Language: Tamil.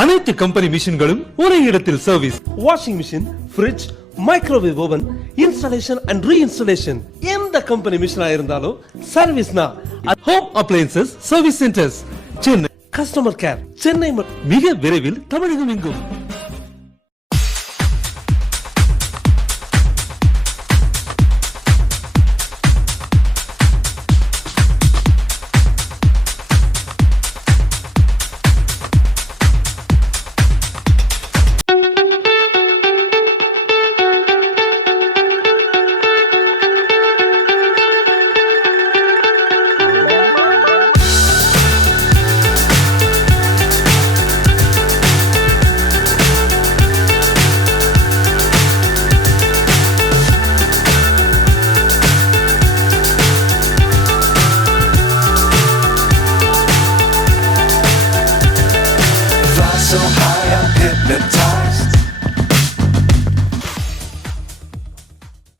அனைத்து கம்பெனி மிஷின்களும் ஒரே இடத்தில் service. Washing machine, fridge, microwave oven, installation and reinstallation, எந்த கம்பெனி மிஷினா இருந்தாலும் சர்வீஸ்னா home appliances service centers Chennai. Customer care Chennai மிக விரைவில் தமிழகம் எங்கும். So high, I'm hypnotized.